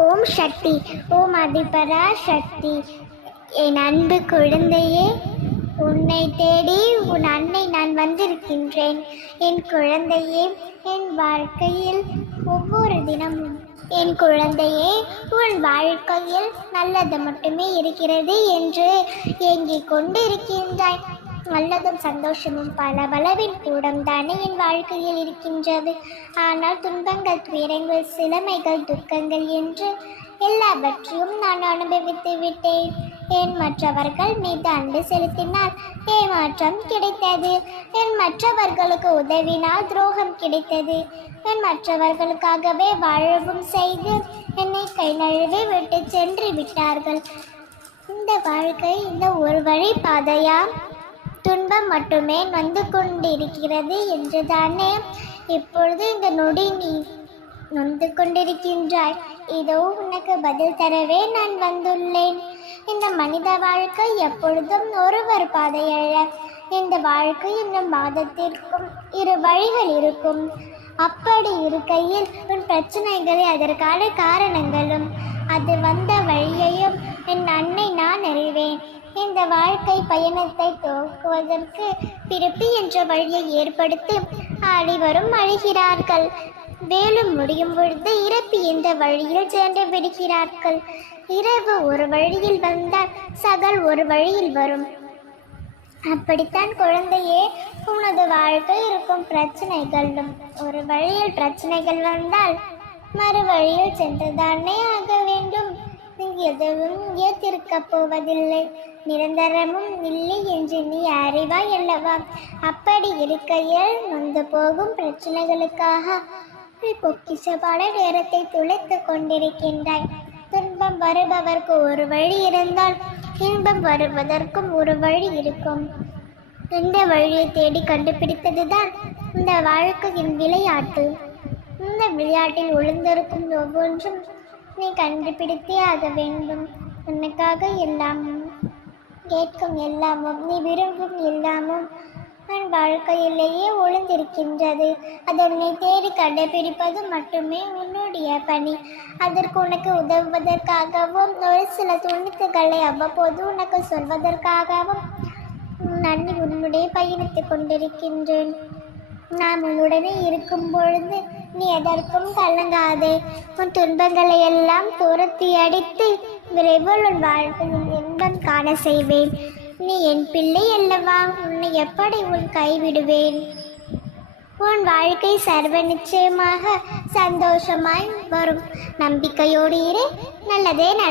ஓம் சக்தி ஓம் அதிபரா சக்தி என் அன்பு குழந்தையே உன்னை தேடி உன் அன்னை நான் வந்திருக்கின்றேன் என் குழந்தையே என் வாழ்க்கையில் ஒவ்வொரு தினமும் என் குழந்தையே உன் வாழ்க்கையில் நல்லது மட்டுமே இருக்கிறது என்று ஏங்கிக் கொண்டிருக்கின்றாய் நல்லதும் சந்தோஷமும் பல பலவின் கூடம் தானே என் வாழ்க்கையில் இருக்கின்றது ஆனால் துன்பங்கள் துயரங்கள் சிலமைகள் துக்கங்கள் என்று எல்லாவற்றையும் நான் அனுபவித்து விட்டேன் என் மற்றவர்கள் மீது அன்பு செலுத்தினால் ஏமாற்றம் கிடைத்தது என் மற்றவர்களுக்கு உதவினால் துரோகம் கிடைத்தது என் மற்றவர்களுக்காகவே வாழவும் செய்து என்னை கை நழுவி விட்டு சென்று விட்டார்கள் இந்த வாழ்க்கை இந்த ஒரு வழி பாதையா துன்பம் மட்டுமே வந்து கொண்டிருக்கிறது என்றுதானே இப்பொழுது இந்த நொடி நீ நொந்து கொண்டிருக்கின்றாய் இதோ உனக்கு பதில் தரவே நான் வந்துள்ளேன் இந்த மனித வாழ்க்கை எப்பொழுதும் ஒருவர் பாதையல்ல இந்த வாழ்க்கை இந்த மாதத்திற்கும் இரு வழிகள் இருக்கும் அப்படி இருக்கையில் உன் பிரச்சனைகளை அதற்கான காரணங்களும் அது வந்த வழியையும் என் அன்னை நான் அறிவேன் இந்த வாழ்க்கை பயணத்தை துவக்குவதற்கு பிறப்பி என்ற வழியை ஏற்படுத்தி அனைவரும் அழுகிறார்கள் வேலும் முடியும் பொழுது இறப்பி இந்த வழியில் சென்று விடுகிறார்கள் இரவு ஒரு வழியில் வந்தால் சகல் ஒரு வழியில் வரும் அப்படித்தான் குழந்தையே உனது வாழ்க்கை இருக்கும் பிரச்சனைகளும் ஒரு வழியில் பிரச்சனைகள் வந்தால் மறு வழியில் தானே ஆக வேண்டும் எதுவும் ஏற்றிருக்கப் போவதில்லை நிரந்தரமும் இல்லை என்று நீ அறிவாய் அல்லவா அப்படி இருக்கையில் வந்து போகும் பிரச்சனைகளுக்காக பொக்கிசமான நேரத்தை துளைத்து கொண்டிருக்கின்றாய் துன்பம் வருபவர்க்கு ஒரு வழி இருந்தால் இன்பம் வருவதற்கும் ஒரு வழி இருக்கும் இந்த வழியை தேடி கண்டுபிடித்ததுதான் இந்த வாழ்க்கையின் விளையாட்டு இந்த விளையாட்டில் ஒளிந்திருக்கும் ஒவ்வொன்றும் நீ கண்டுபிடித்தே ஆக வேண்டும் உனக்காக எல்லாமும் கேட்கும் எல்லாமும் நீ விரும்பும் எல்லாமும் நான் வாழ்க்கையிலேயே ஒளிந்திருக்கின்றது அதனை தேடி கண்டுபிடிப்பது மட்டுமே உன்னுடைய பணி அதற்கு உனக்கு உதவுவதற்காகவும் ஒரு சில துணித்துக்களை அவ்வப்போது உனக்கு சொல்வதற்காகவும் நன்றி உன்னுடைய பயணித்துக் கொண்டிருக்கின்றேன் நான் உன்னுடனே இருக்கும் பொழுது நீ எதற்கும் கலங்காதே உன் துன்பங்களை எல்லாம் துரத்தி அடித்து விரைவில் உன் வாழ்க்கையில் இன்பம் காண செய்வேன் நீ என் பிள்ளை அல்லவா உன்னை எப்படி உன் கைவிடுவேன் உன் வாழ்க்கை சர்வ நிச்சயமாக சந்தோஷமாய் வரும் நம்பிக்கையோடு இரு நல்லதே நடக்கும்